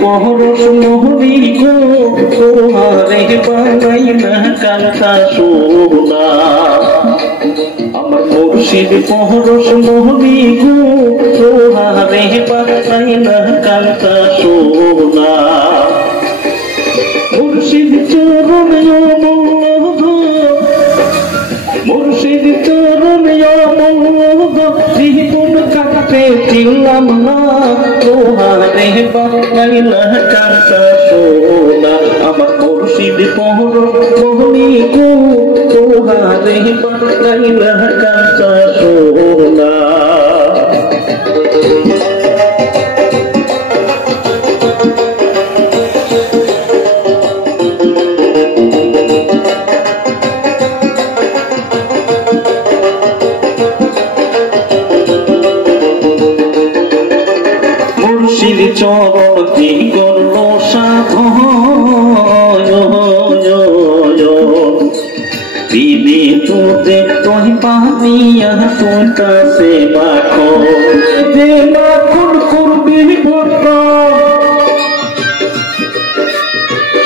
পরশ মোহনী গো তোমারে বানাই না কান্তা সোনা আমার মুর্শিদ পরশ মোহনী গো তোমারে বানাই না কান্তা সোনা মুর্শিদ চরণ মুর্শিদ চরণ জীবন কাটে দিলাম না তোমারে বানাই না কান্তা সোনা আমার মুর্শিদ পরশ মোহনী গো তোমারে বানাই না কান্তা সোনা মুর্শিদ চরণ কি করলো তিনি তোদের তুই পানিয়া তোর কাছে মাখন যে মাখন করবি ভক্ত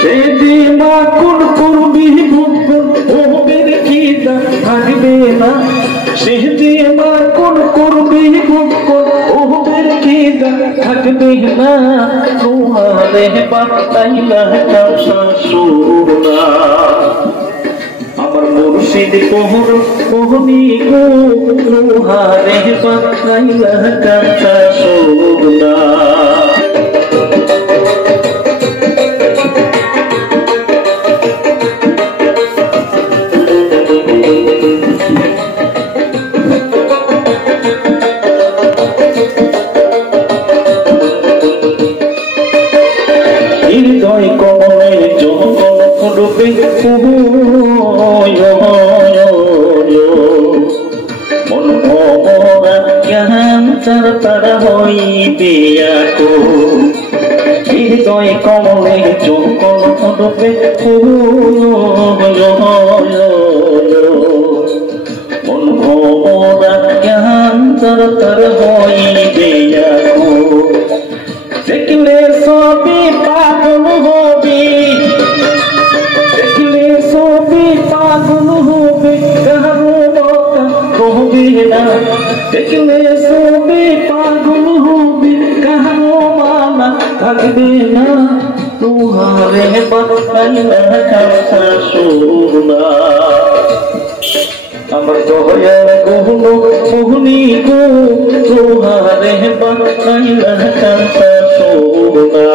সে যে মাখন করবি ভক্ত ওদের কি থাকবে না সে যে মাখন করবি ভক্ত ওদের কি থাকবে না তোমারে বানাই না কান্তা সোনা আমার মুর্শিদ পরশ মোহনী গো তোমারে বানাই না কান্তা সোনা হৃদয় কমলে যখন ফুটবে মন ভরা জ্ঞান তারা হইবে হৃদয় কমলে যখন ফুটবে মন ভরা জ্ঞান তারা হইবে দেখলে সবই পাগল হবি দেখলে সবই পাগল হবে কারো কহবে না দেখলে সবই পাগল হবে কারো মানা থাকবে না তোমারে বানাই না কান্তা সোনা আমার দয়ার গহন মোহনী গো তোমারে বানাই না কান্তা সোনা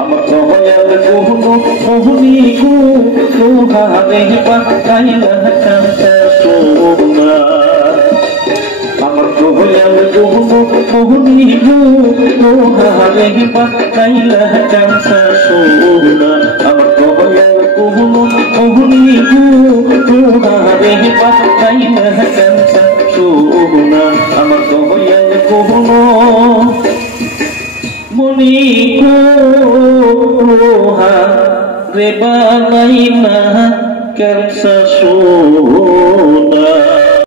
আমার দয়ার গহন মোহনী গো তোমারে বানাই না কান্তা সোনা আমার দয়ার গহন মোহনী গো তোমারে বানাই না কান্তা সোনা আমার দয়ার গহন মোহনী গো তোমারে বানাই না কান্তা সোনা আমার দয়ার গহন মনি গো তোমারে বানাই না কান্তা সোনা।